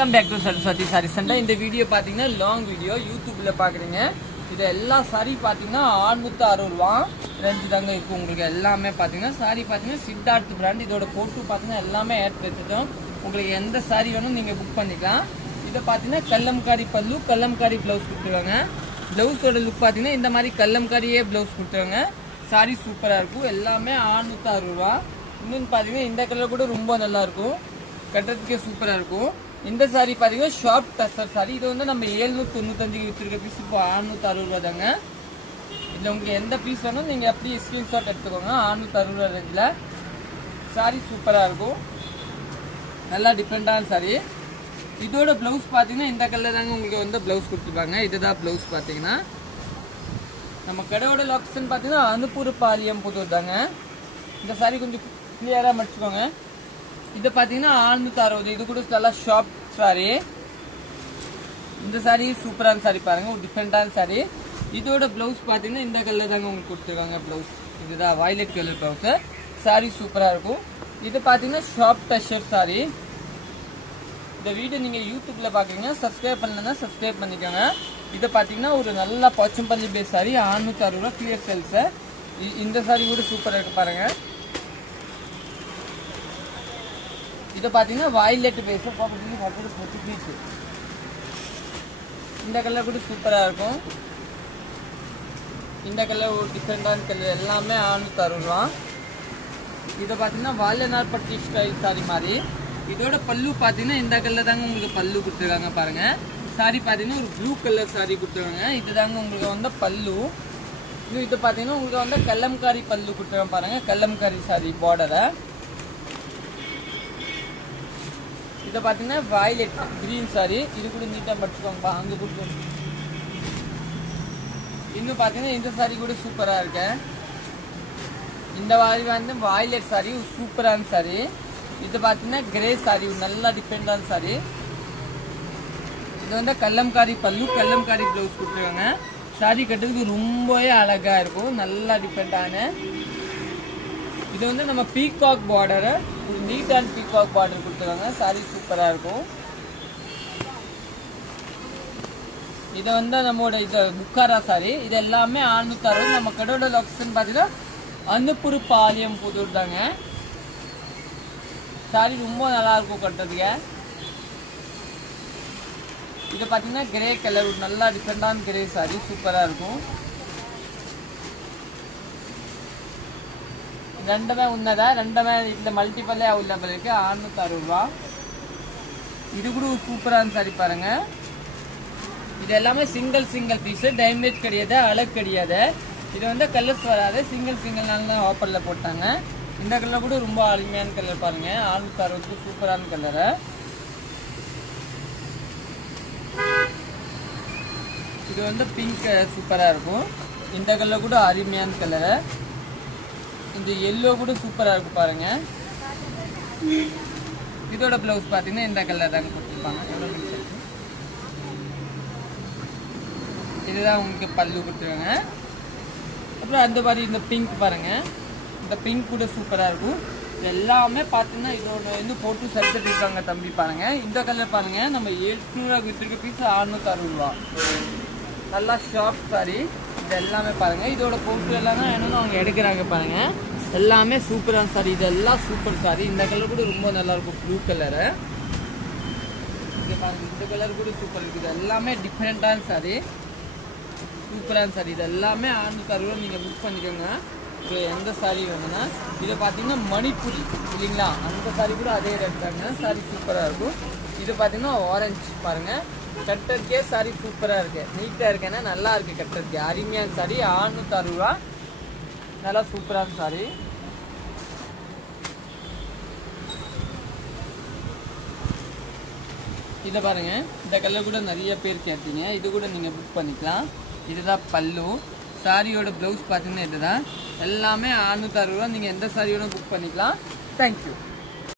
Welcome back to Saraswati sari centre. இந்த video பாத்தீங்கன்னா long video யூடியூப்ல பாக்குறீங்க. இது எல்லா சாரி பாத்தீங்கன்னா 660 ரூபா ரேஞ்சு தாங்க இருக்கும். உங்களுக்கு எல்லாமே பாத்தீங்கன்னா சாரி பாத்தீங்கன்னா சித்தார்த் பிராண்ட். இதோட போட்டு பாத்தீங்கன்னா எல்லாமே ஆட் வச்சுட்டோம். உங்களுக்கு எந்த சாரி வேணும் நீங்க புக் பண்ணிக்கலாம். இதை பாத்தீங்கன்னா கல்லம்காரி பல்லு, கல்லம்காரி பிளவுஸ் கொடுத்துருவாங்க. பிளவுஸோட லுக் பாத்தீங்கன்னா இந்த மாதிரி கல்லம்காரியே பிளவுஸ் கொடுத்துருவாங்க. சாரி சூப்பரா இருக்கும். எல்லாமே 660 ரூபா. இன்னொன்னு பாத்தீங்கன்னா இந்த கலர் கூட ரொம்ப நல்லா இருக்கும், கட்டுறதுக்கே சூப்பரா இருக்கும். இந்த சாரி பாத்தீங்கன்னா ஷார்ட் டஸ்டர் சாரி. இது வந்து நம்ம 795 வித்துருக்க பீஸ் இப்போ 660 ரூபா தாங்க. இதுல உங்களுக்கு எந்த பீஸ் வேணும் நீங்க அப்படியே ஸ்கிரீன்ஷாட் எடுத்துக்கோங்க. 660 ரூபா ரேஞ்சில் சாரி சூப்பரா இருக்கும். நல்லா டிஃப்ரெண்டான சாரி. இதோட பிளவுஸ் பாத்தீங்கன்னா இந்த கலர் தாங்க உங்களுக்கு வந்து பிளவுஸ் கொடுத்துருப்பாங்க. இதுதான் பிளவுஸ் பாத்தீங்கன்னா. நம்ம கடையோட லொகேஷன் பாத்தீங்கன்னா அனுப்பூர் பாலியம் புதூர் தாங்க. இந்த சாரி கொஞ்சம் கிளியரா மடிச்சுக்கோங்க. இது பாத்தீங்கன்னா 660. இது கூட நல்லா ஷார்ட் சாரி. இந்த சாரி சூப்பரான சாரி பாருங்க, ஒரு டிஃப்ரெண்டான சாரி. இதோட பிளவுஸ் பாத்தீங்கன்னா இந்த கலர் தாங்க உங்களுக்கு கொடுத்துருக்காங்க பிளவுஸ். இதுதான் வயலட் கலர் பிளவுஸ். சாரி சூப்பரா இருக்கும். இது பாத்தீங்கன்னா ஷார்ட் டஷர் சாரி. இந்த வீடியோ நீங்க யூடியூப்ல பாக்குறீங்கன்னா சப்ஸ்கிரைப் பண்ணலன்னா சப்ஸ்கிரைப் பண்ணிக்கோங்க. இது பாத்தீங்கன்னா ஒரு நல்ல பச்சம்பள்ளி பேஸ் சாரி 660 ரூபா கிளியர் சேல்ஸ். இந்த சாரி கூட சூப்பரா இருக்கு பாருங்க. இது பாத்தீங்கன்னா வயலட் பேஸ். இந்த கலர் கூட சூப்பரா இருக்கும். இந்த கலர் ஒரு டிஃப்ரெண்டான கலர். எல்லாமே 660 ரூபா. இதை பாத்தீங்கன்னா வால்யனார் பட்டி ஸ்டைல் சாரி மாதிரி. இதோட பல்லு பாத்தீங்கன்னா இந்த கலர் தாங்க உங்களுக்கு பல்லு கொடுத்துருக்காங்க பாருங்க. சாரி பாத்தீங்கன்னா ஒரு ப்ளூ கலர் சாரி கொடுத்துருக்காங்க. இதுதாங்க உங்களுக்கு வந்து பல்லு. இது பாத்தீங்கன்னா உங்களுக்கு வந்து கல்லம்காரி பல்லு கொடுத்துருக்காங்க பாருங்க. கல்லம்காரி சாரி பார்டரை. இதை பாத்தீங்கன்னா வயலட் கிரீன் சாரி. இது கூட நீட்டா படிச்சுக்கோங்கப்பா. அங்க கொடுத்து இன்னும் பாத்தீங்கன்னா இந்த சாரி கூட சூப்பரா இருக்கு. இந்த வாரி வந்து வயலட் சாரி சூப்பரான சாரி. இது பாத்தீங்கன்னா கிரே சாரி, நல்லா டிஃபரெண்டான சாரி. இது வந்து கல்லம்காரி பல்லு, கல்லம்காரி பிளவுஸ் கொடுத்துருக்காங்க. சாரி கட்டுறதுக்கு ரொம்பவே அழகா இருக்கும், நல்லா டிஃபரெண்டான. இது வந்து நம்ம பீகாக் பார்டர், ஒரு நீட் அண்ட் பீகாக் பார்டர் கொடுத்துருக்காங்க. சாரி சூப்பரா இருக்கும். இது வந்து நம்மளோட இது புக்காரா சாரி. இது எல்லாமே 660. நம்ம கடையோட லொகேஷன் பாத்தீங்கன்னா அனுப்பூர் பாலியம் புதூர் தாங்க. சாரி ரொம்ப நல்லா இருக்கும் கட்டுறதுக்கு. இது பாத்தீங்கன்னா கிரே கலர், ஒரு நல்லா டிஃபரெண்டான கிரே சாரி சூப்பரா இருக்கும். ரெண்டுமே உன்னதா, ரெண்டுமே இதுல மல்டிபிளே அவைலபிள் இருக்கு. 660 ரூபா. இது கூட ஒரு சூப்பரான சாரி பாருங்க. இது எல்லாமே சிங்கிள் பீஸ், டேமேஜ் கிடையாது, அழகு கிடையாது. இது வந்து கலர்ஸ் வராது, சிங்கிள் நாள் ஆஃபர்ல போட்டாங்க. இந்த கலர் கூட ரொம்ப அருமையான கலர் பாருங்க. 660 சூப்பரான கலர். இது வந்து பிங்க் சூப்பரா இருக்கும். இந்த கலர் கூட அருமையான கலர். இந்த எல்லோ கூட சூப்பரா இருக்கு பாருங்க. இதோட பிளவுஸ் பாத்தீங்கன்னா இந்த கலர் தாங்க கொடுத்துருப்பாங்க. இதுதான் உங்களுக்கு பல்லு கொடுத்துருவாங்க. அப்புறம் அந்த மாதிரி இந்த பிங்க் பாருங்க. இந்த பிங்க் கூட சூப்பரா இருக்கும். எல்லாமே பாத்தீங்கன்னா இதோட வந்து போட்டு செட் இருக்காங்க தம்பி பாருங்க. இந்த கலர் பாருங்க, நம்ம 700 வித்துருக்க பீஸ் 660 ரூபா. நல்லா ஷார்ப் சாரி. இது எல்லாமே பாருங்க. இதோட போட்டு எல்லாமே என்னன்னு அவங்க எடுக்கிறாங்க பாருங்க. எல்லாமே சூப்பரான சாரி. இது எல்லாம் சூப்பர் சாரி. இந்த கலர் கூட ரொம்ப நல்லா இருக்கும், ப்ளூ கலரு. இங்க பாருங்க, இந்த கலர் கூட சூப்பர் இருக்குது. எல்லாமே டிஃப்ரெண்டான சாரி, சூப்பரான சாரி. இது எல்லாமே 660 ரூபா. நீங்க புக் பண்ணிக்கோங்க. எந்த சாரி வேணும்னா இதை பாத்தீங்கன்னா மணிப்புரி இல்லைங்களா, அந்த சாரி கூட அதே ரேட் தாங்க. சாரி சூப்பரா இருக்கும். இது பாத்தீங்கன்னா ஆரஞ்சு பாருங்க. கட்டுறதுக்கே சாரி சூப்பரா இருக்கு, நீட்டா இருக்கேன்னா நல்லா இருக்கு கட்டுறதுக்கு. அருமையான சாரி 660 ரூபா. நல்லா சூப்பரான சாரி. இதை பாருங்க, இந்த கலர் கூட நிறைய பேர் கேட்டீங்க. இது கூட நீங்க புக் பண்ணிக்கலாம். இதுதான் பல்லு. சாரியோட பிளவுஸ் பாத்தீங்கன்னா இதுதான். எல்லாமே 660 ரூபா. நீங்க எந்த சாரியோட புக் பண்ணிக்கலாம். தேங்க்யூ.